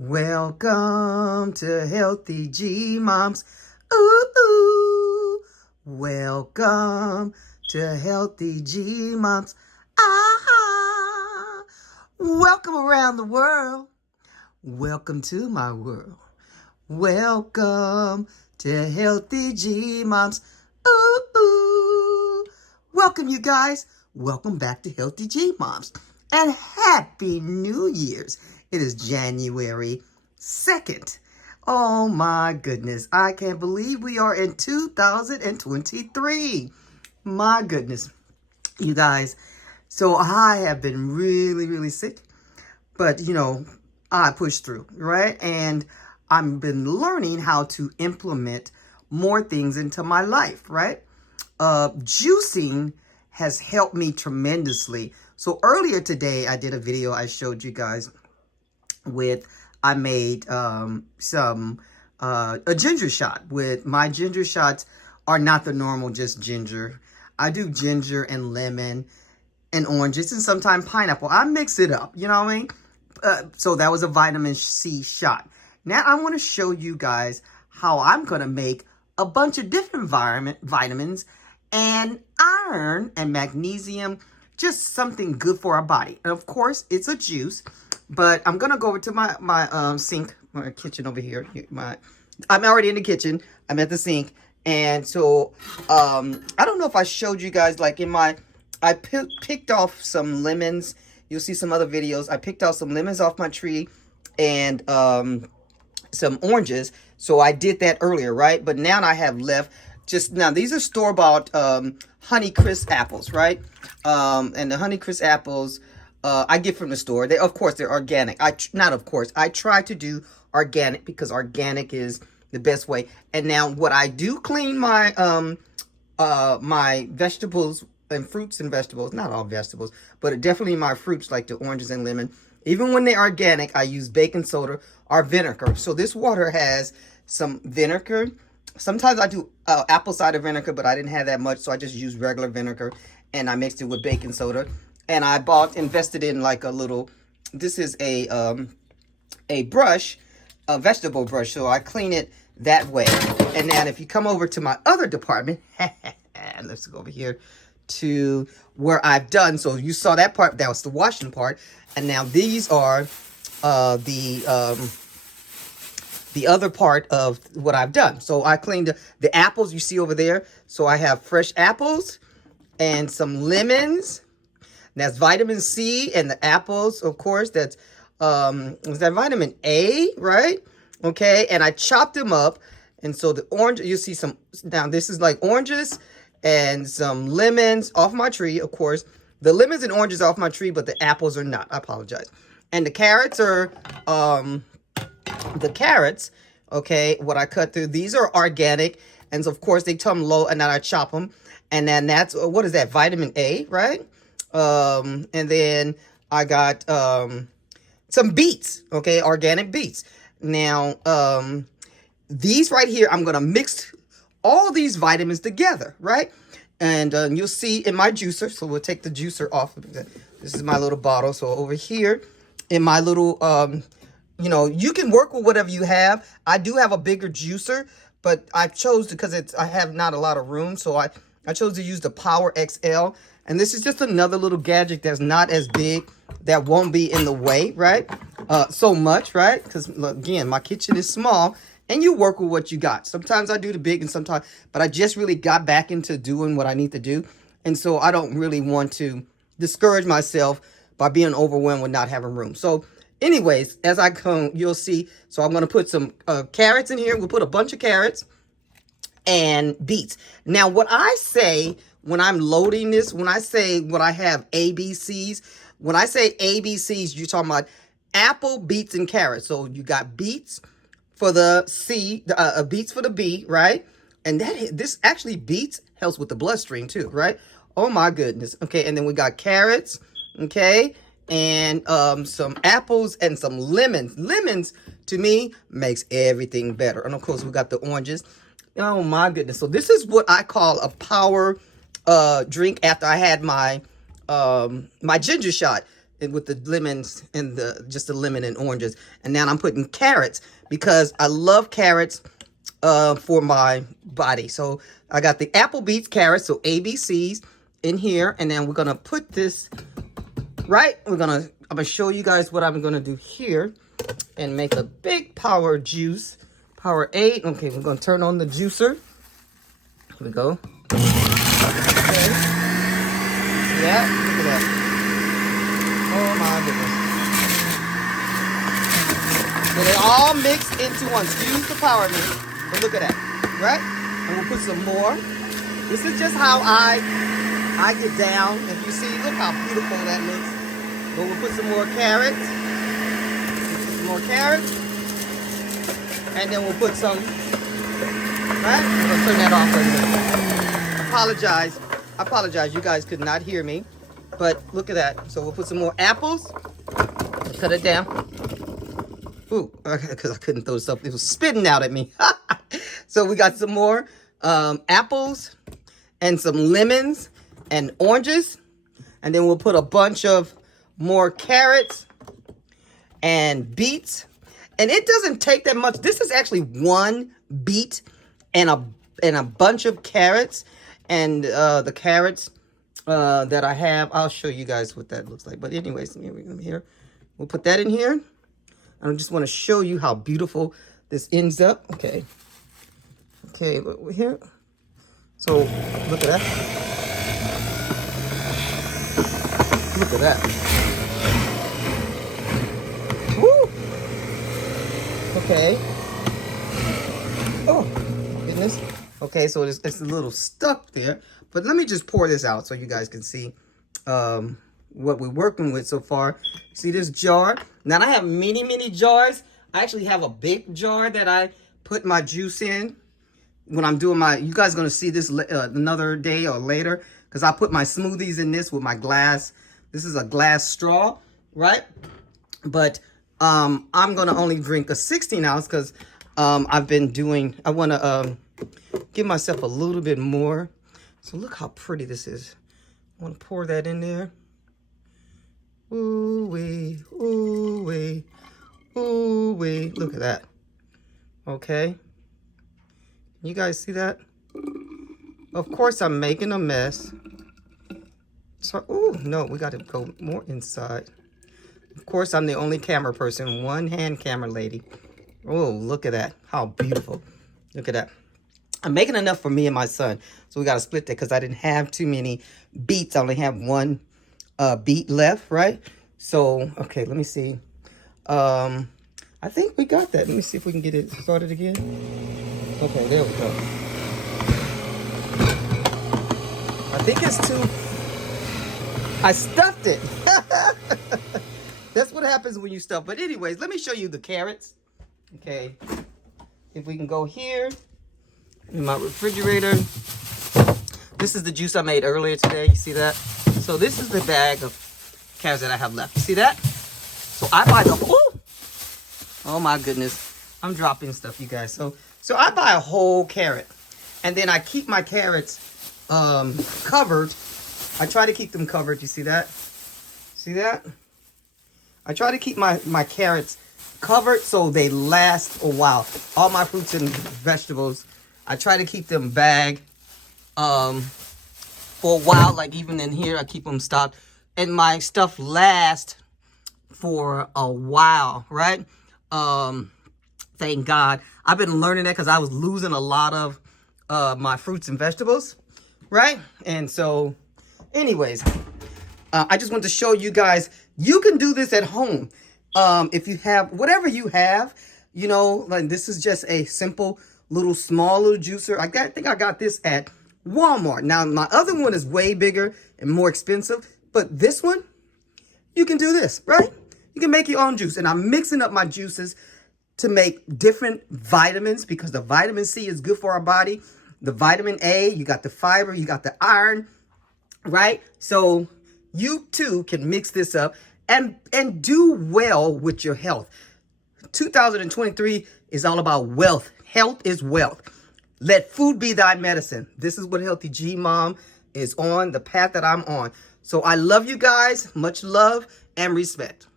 Welcome to Healthy G Moms. Ooh, ooh. Welcome to Healthy G Moms. Ah, welcome around the world. Welcome to my world. Welcome to Healthy G Moms. Ooh, ooh. Welcome, you guys. Welcome back to Healthy G Moms. And Happy New Year's. It is January 2nd. Oh my goodness. I can't believe we are in 2023. My goodness. You guys. So I have been really sick. But, I pushed through, right? And I've been learning how to implement more things into my life, right? Juicing has helped me tremendously. So earlier today, I did a video I showed you guys I made a ginger shot. With my ginger shots are not the normal just ginger. I do ginger and lemon and oranges and sometimes pineapple. I mix it up, you know what I mean? So that was a vitamin C shot. Now I want to show you guys how I'm going to make a bunch of different vitamins and iron and magnesium, just something good for our body. And of course, it's a juice. But I'm going to go over to my sink, my kitchen over here. I'm already in the kitchen. I'm at the sink. And so, I don't know if I showed you guys, like I picked off some lemons. You'll see some other videos. I picked off some lemons off my tree and some oranges. So I did that earlier, right? But now I have left these are store-bought Honeycrisp apples, right? And the Honeycrisp apples, I get from the store. Of course, they're organic. I try to do organic because organic is the best way. And now what I do clean my my vegetables and fruits and vegetables, not all vegetables, but definitely my fruits like the oranges and lemon. Even when they're organic, I use baking soda or vinegar. So this water has some vinegar. Sometimes I do apple cider vinegar, but I didn't have that much, so I just used regular vinegar and I mixed it with baking soda. And I invested in like a little, this is a brush, a vegetable brush. So I clean it that way. And now if you come over to my other department, let's go over here to where I've done. So you saw that part, that was the washing part. And now these are the other part of what I've done. So I cleaned the apples you see over there. So I have fresh apples and some lemons. That's vitamin C, and the apples, of course, that's is that vitamin A, right? Okay, and I chopped them up. And so the orange, you see some, now this is like oranges and some lemons off my tree, of course. The lemons and oranges are off my tree, but the apples are not. I apologize. And the carrots are, okay, what I cut through, these are organic. And so, of course, they come low, and then I chop them. And then that's, what is that, vitamin A, right? And then I got some beets, okay, organic beets. Now, these right here, I'm going to mix all these vitamins together, right? And you'll see in my juicer, so we'll take the juicer off. This is my little bottle. So over here in my little, you can work with whatever you have. I do have a bigger juicer, but I chose because I have not a lot of room. So I chose to use the Power XL. And this is just another little gadget that's not as big, that won't be in the way, right? So much, right? Because, again, my kitchen is small, and you work with what you got. Sometimes I do the big and sometimes, but I just really got back into doing what I need to do. And so I don't really want to discourage myself by being overwhelmed with not having room. So anyways, as I come, you'll see. So I'm going to put some carrots in here. We'll put a bunch of carrots and beets. Now, what I say when I'm loading this, when I say what I have ABCs, when I say ABCs, you're talking about apple, beets, and carrots. So you got beets for the C, beets for the B, right? And this actually beets helps with the bloodstream too, right? Oh my goodness. Okay, and then we got carrots, okay, and some apples and some lemons. Lemons, to me, makes everything better. And of course, we got the oranges. Oh my goodness. So this is what I call a power drink after I had my my ginger shot. and with the lemons and just the lemon and oranges. And now I'm putting carrots because I love carrots for my body. So I got the apple, beets, carrots, so ABCs in here. And then we're going to put this, right? I'm going to show you guys what I'm going to do here and make a big power juice. Power 8. Okay, we're going to turn on the juicer. Here we go. Okay. Yeah, look at that. Oh my goodness. So they all mix into one. Excuse the power mix. But look at that. Right? And we'll put some more. This is just how I get down. If you see, look how beautiful that looks. But we'll put some more carrots. Some more carrots. And then we'll put some, right? I'm gonna turn that off for a minute. I apologize, you guys could not hear me. But look at that. So we'll put some more apples. Cut it down. Ooh, because I couldn't throw stuff. It was spitting out at me. So we got some more apples and some lemons and oranges. And then we'll put a bunch of more carrots and beets. And it doesn't take that much. This is actually one beet and a bunch of carrots. And the carrots that I have, I'll show you guys what that looks like. But anyways, here, we'll put that in here. I just want to show you how beautiful this ends up. Okay. Okay, here. So look at that. Look at that. Woo! Okay. Oh, goodness. Okay, so it's a little stuck there. But let me just pour this out so you guys can see what we're working with so far. See this jar? Now, I have many jars. I actually have a big jar that I put my juice in when I'm doing my... You guys are going to see this another day or later because I put my smoothies in this with my glass. This is a glass straw, right? But I'm going to only drink a 16 ounce because I've been doing... I want to give myself a little bit more. So look how pretty this is. I want to pour that in there. Ooh-wee, ooh-wee, ooh-wee. Look at that. Okay. You guys see that? Of course, I'm making a mess. So, oh, no, we got to go more inside. Of course, I'm the only camera person. One-hand camera lady. Oh, look at that. How beautiful. Look at that. I'm making enough for me and my son. So we got to split that because I didn't have too many beets. I only have one beet left, right? So, okay, let me see. I think we got that. Let me see if we can get it started again. Okay, there we go. I think it's too... I stuffed it. That's what happens when you stuff. But anyways, let me show you the carrots. Okay. If we can go here in my refrigerator. This is the juice I made earlier today. You see that? So this is the bag of carrots that I have left. You see that? So I buy the whole... Oh my goodness. I'm dropping stuff, you guys. So I buy a whole carrot. And then I keep my carrots covered. I try to keep them covered. You see that? See that? I try to keep my carrots covered so they last a while. All my fruits and vegetables, I try to keep them bagged for a while. Like even in here, I keep them stocked. And my stuff lasts for a while, right? Thank God. I've been learning that because I was losing a lot of my fruits and vegetables, right? And so, anyways, I just want to show you guys, you can do this at home. If you have, whatever you have, you know, like this is just a simple small little juicer. I think I got this at Walmart. Now, my other one is way bigger and more expensive, but this one, you can do this, right? You can make your own juice. And I'm mixing up my juices to make different vitamins because the vitamin C is good for our body. The vitamin A, you got the fiber, you got the iron, right? So you too can mix this up and do well with your health. 2023 is all about wealth. Health is wealth. Let food be thy medicine. This is what Healthy G Mom is on, the path that I'm on. So I love you guys. Much love. and respect.